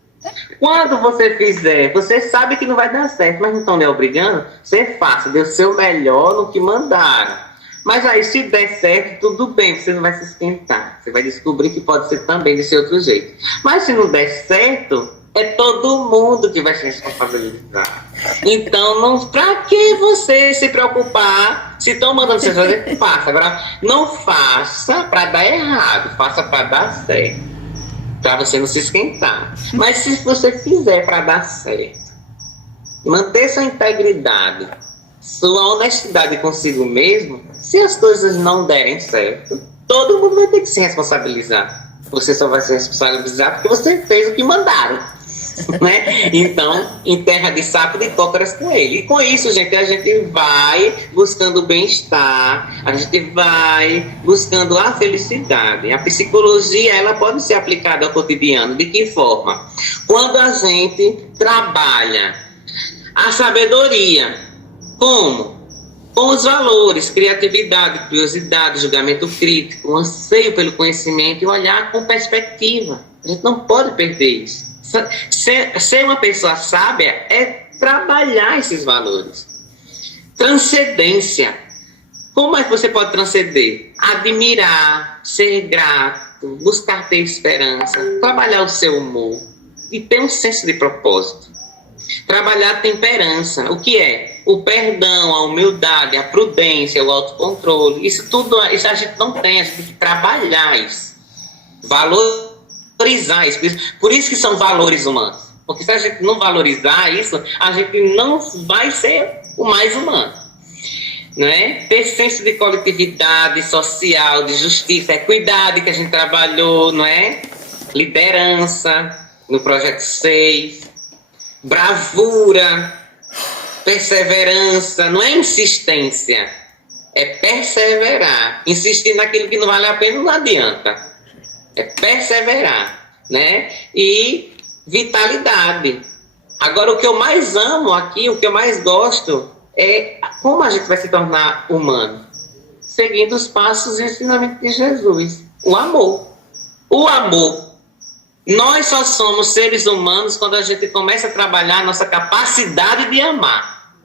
Quando você fizer, você sabe que não vai dar certo, mas não estão lhe obrigando, você faça, dê o seu melhor no que mandaram. Mas aí, se der certo, tudo bem, você não vai se esquentar. Você vai descobrir que pode ser também desse outro jeito. Mas se não der certo, é todo mundo que vai se responsabilizar. Então, não, pra que você se preocupar? Se estão mandando você fazer, faça. Agora, não faça para dar errado, faça para dar certo. Para você não se esquentar. Mas se você fizer para dar certo, manter sua integridade, sua honestidade consigo mesmo, se as coisas não derem certo, todo mundo vai ter que se responsabilizar. Você só vai se responsabilizar porque você fez o que mandaram. Né? Então, em terra de sapo, de cócoras com ele. E com isso, gente, a gente vai buscando o bem-estar, a gente vai buscando a felicidade. A psicologia, ela pode ser aplicada ao cotidiano. De que forma? Quando a gente trabalha a sabedoria, como? Com os valores, criatividade, curiosidade, julgamento crítico, o anseio pelo conhecimento e olhar com perspectiva. A gente não pode perder isso. Ser uma pessoa sábia é trabalhar esses valores. Transcendência. Como é que você pode transcender? Admirar, ser grato, buscar ter esperança, trabalhar o seu humor e ter um senso de propósito. Trabalhar a temperança. O que é? O perdão, a humildade, a prudência, o autocontrole. Isso tudo, isso a gente não tem, a gente tem que trabalhar isso. Valorizar isso. Por isso que são valores humanos. Porque se a gente não valorizar isso, a gente não vai ser o mais humano. Né? Ter senso de coletividade social, de justiça, equidade que a gente trabalhou, não é? Liderança no projeto 6, bravura, perseverança, não é insistência, é perseverar. Insistir naquilo que não vale a pena não adianta. É perseverar, né? E vitalidade. Agora, o que eu mais amo aqui, o que eu mais gosto é como a gente vai se tornar humano, seguindo os passos e ensinamentos de Jesus. O amor. O amor. Nós só somos seres humanos quando a gente começa a trabalhar a nossa capacidade de amar.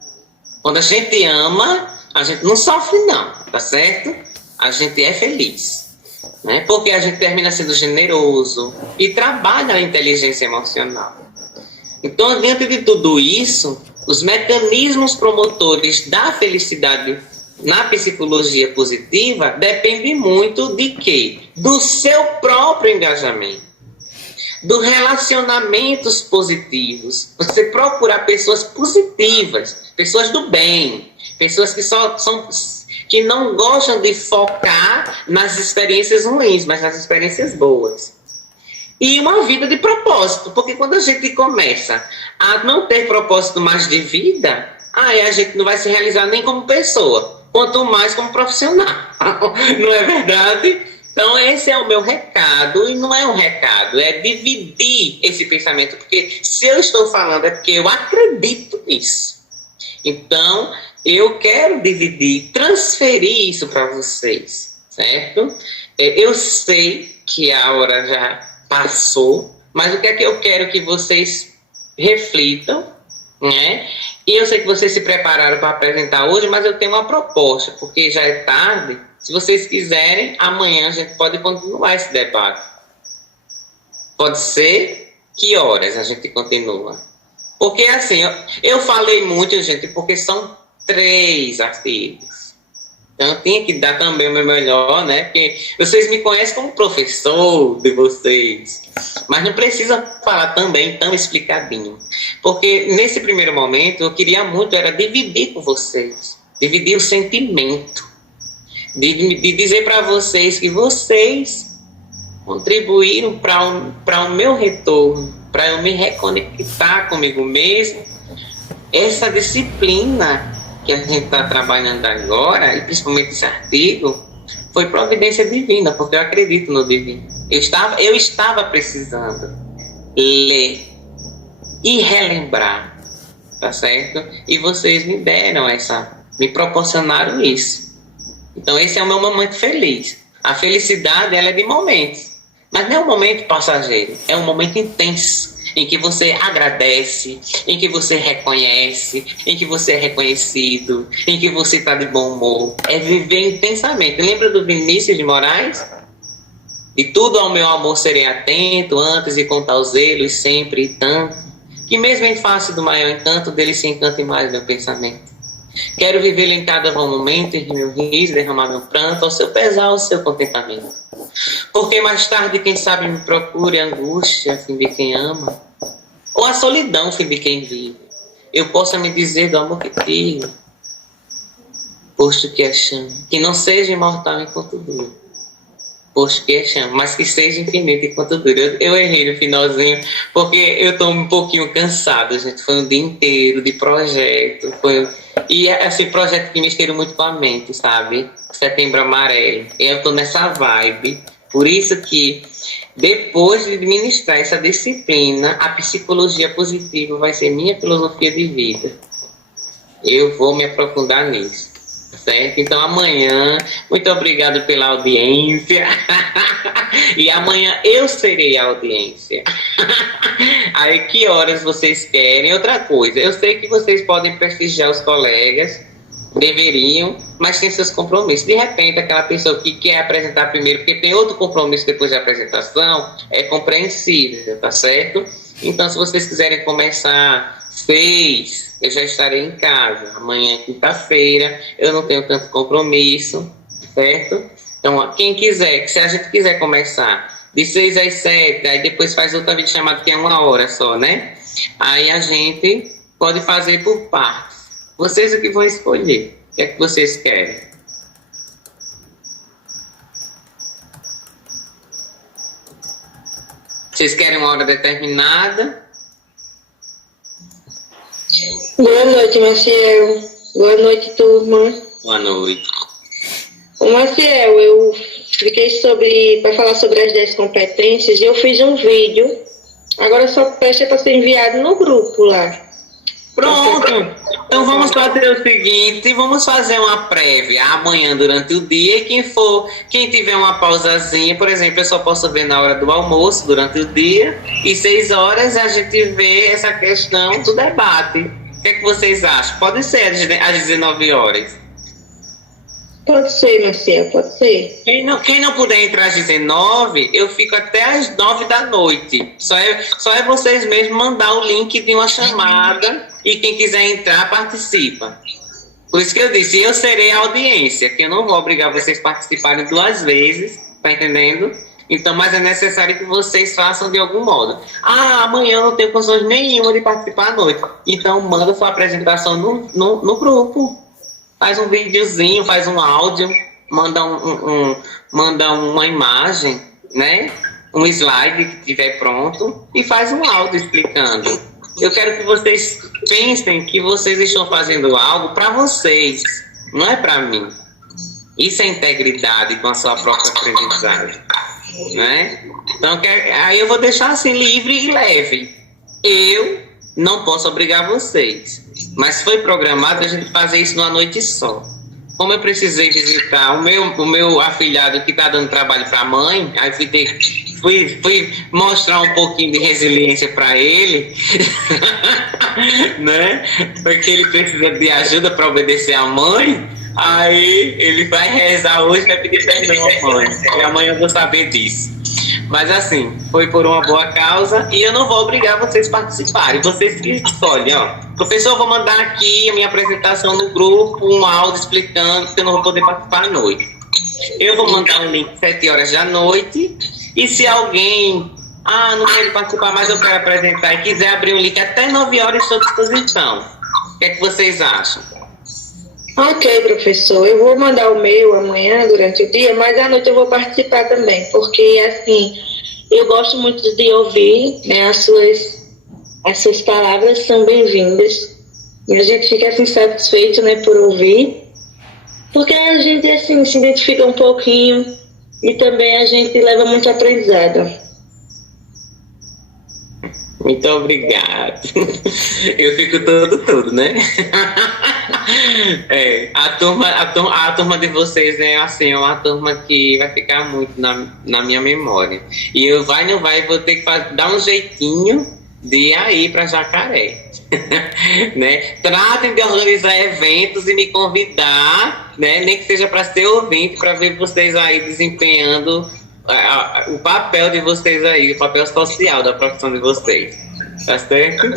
Quando a gente ama, a gente não sofre não, tá certo? A gente é feliz, né? Porque a gente termina sendo generoso e trabalha a inteligência emocional. Então, diante de tudo isso, os mecanismos promotores da felicidade na psicologia positiva dependem muito de quê? Do seu próprio engajamento. dos relacionamentos positivos. Você procurar pessoas positivas, pessoas do bem, pessoas que não gostam de focar nas experiências ruins, mas nas experiências boas. E uma vida de propósito, porque quando a gente começa a não ter propósito mais de vida, aí a gente não vai se realizar nem como pessoa, quanto mais como profissional. Não é verdade? Então esse é o meu recado, e não é um recado, é dividir esse pensamento, porque se eu estou falando é porque eu acredito nisso. Então eu quero dividir, transferir isso para vocês, certo? Eu sei que a hora já passou, mas o que é que eu quero que vocês reflitam, né? E eu sei que vocês se prepararam para apresentar hoje, mas eu tenho uma proposta, porque já é tarde. Se vocês quiserem, amanhã a gente pode continuar esse debate. Pode ser? Que horas a gente continua? Porque assim, eu falei muito, gente, porque são 3 artigos. Então eu tinha que dar também o meu melhor, né? Porque vocês me conhecem como professor de vocês. Mas não precisa falar também tão explicadinho. Porque nesse primeiro momento eu queria muito era dividir com vocês. Dividir o sentimento. De dizer para vocês que vocês contribuíram para o meu retorno, para eu me reconectar comigo mesmo. Essa disciplina que a gente está trabalhando agora, e principalmente esse artigo, foi providência divina, porque eu acredito no divino. Eu estava precisando ler e relembrar, tá certo? E vocês me deram me proporcionaram isso. Então esse é o meu momento feliz. A felicidade, ela é de momentos, mas não é um momento passageiro, é um momento intenso, em que você agradece, em que você reconhece, em que você é reconhecido, em que você está de bom humor. É viver intensamente. Lembra do Vinícius de Moraes? E tudo ao meu amor serei atento, antes de contar os zelos, sempre e tanto, que mesmo em face do maior encanto, dele se encante mais meu pensamento. Quero vivê-lo em cada bom momento, em meu riso, derramar meu pranto, ao seu pesar, ao seu contentamento. Porque mais tarde, quem sabe, me procure a angústia, a fim de quem ama, ou a solidão, a fim de quem vive. Eu possa me dizer do amor que tive, posto que é chama, que não seja imortal enquanto dura, posto que é chama, mas que seja infinito enquanto dura. Eu errei no finalzinho, porque eu estou um pouquinho cansado, gente. Foi um dia inteiro de projeto, e esse projeto que mexeu muito com a mente, sabe? Setembro Amarelo. Eu tô nessa vibe. Por isso que, depois de administrar essa disciplina, a psicologia positiva vai ser minha filosofia de vida. Eu vou me aprofundar nisso. Certo? Então amanhã, muito obrigado pela audiência. E amanhã eu serei a audiência. Aí que horas vocês querem? Outra coisa, eu sei que vocês podem prestigiar os colegas, deveriam, mas tem seus compromissos. De repente, aquela pessoa que quer apresentar primeiro, porque tem outro compromisso depois da apresentação, é compreensível, tá certo? Então, se vocês quiserem começar 6, eu já estarei em casa. Amanhã, quinta-feira, eu não tenho tanto compromisso, certo? Então, quem quiser, se a gente quiser começar de 6 às 7, aí depois faz outra videochamada que é 1 hora só, né? Aí a gente pode fazer por partes. Vocês é que vão escolher. O que é que vocês querem? Vocês querem uma hora determinada? Boa noite, Maciel. Boa noite, turma. Boa noite. Ô, Maciel, eu fiquei para falar sobre as 10 competências, e eu fiz um vídeo. Agora só peça para ser enviado no grupo lá. Pronto! Então vamos fazer o seguinte, vamos fazer uma prévia amanhã durante o dia, e quem tiver uma pausazinha, por exemplo, eu só posso ver na hora do almoço durante o dia, e 6 horas a gente vê essa questão do debate. O que é que vocês acham? Pode ser às 19 horas. Pode ser, Marcelo, pode ser. Quem não puder entrar às 19, eu fico até às 9 da noite. Só é vocês mesmos mandar o link de uma chamada, e quem quiser entrar, participa. Por isso que eu disse, eu serei a audiência, que eu não vou obrigar vocês a participarem 2 vezes, tá entendendo? Então, mas é necessário que vocês façam de algum modo. Ah, amanhã eu não tenho condições nenhuma de participar à noite. Então, manda sua apresentação no grupo. Faz um videozinho, faz um áudio, manda uma imagem, né? Um slide que estiver pronto e faz um áudio explicando. Eu quero que vocês pensem que vocês estão fazendo algo para vocês, não é para mim. Isso é integridade com a sua própria aprendizagem, né? Então, aí eu vou deixar assim livre e leve. Eu não posso obrigar vocês, mas foi programado a gente fazer isso numa noite só. Como eu precisei visitar o meu afilhado que está dando trabalho para a mãe, aí fui mostrar um pouquinho de resiliência para ele, né? Porque ele precisa de ajuda para obedecer à mãe. Aí ele vai rezar hoje, vai pedir perdão à mãe. E amanhã eu vou saber disso. Mas assim, foi por uma boa causa e eu não vou obrigar vocês a participarem. Vocês que escolhem, ó. Professor, eu vou mandar aqui a minha apresentação no grupo, um áudio explicando que eu não vou poder participar à noite. Eu vou mandar um link 7 horas da noite. E se alguém, não quero participar, mas eu quero apresentar e quiser abrir um link até 9 horas, estou à disposição. O que é que vocês acham? Ok, professor, eu vou mandar o meu amanhã durante o dia, mas à noite eu vou participar também, porque assim, eu gosto muito de ouvir, né, as suas palavras são bem-vindas, e a gente fica assim satisfeito, né, por ouvir, porque a gente assim se identifica um pouquinho e também a gente leva muito aprendizado. Muito obrigado. Eu fico todo, né? A turma de vocês é assim, é uma turma que vai ficar muito na minha memória. E eu não vai, vou ter que dar um jeitinho de ir aí para Jacaré. Né? Tratem de organizar eventos e me convidar, né? Nem que seja para ser ouvinte, para ver vocês aí desempenhando o papel de vocês aí, o papel social da profissão de vocês, tá certo?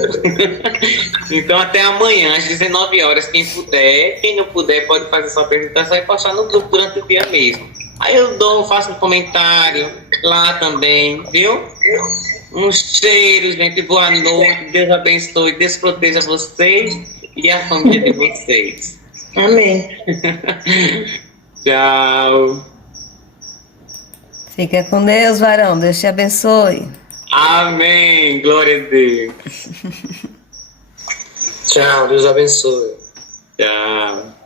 Então até amanhã às 19 horas, quem puder, quem não puder pode fazer sua apresentação e postar no grupo durante o dia mesmo. Aí eu faço um comentário lá também, viu? Um cheiro, gente, boa noite, Deus abençoe, Deus proteja vocês e a família de vocês. Amém. Tchau. Fica com Deus, varão. Deus te abençoe. Amém. Glória a Deus. Tchau, Deus abençoe. Tchau.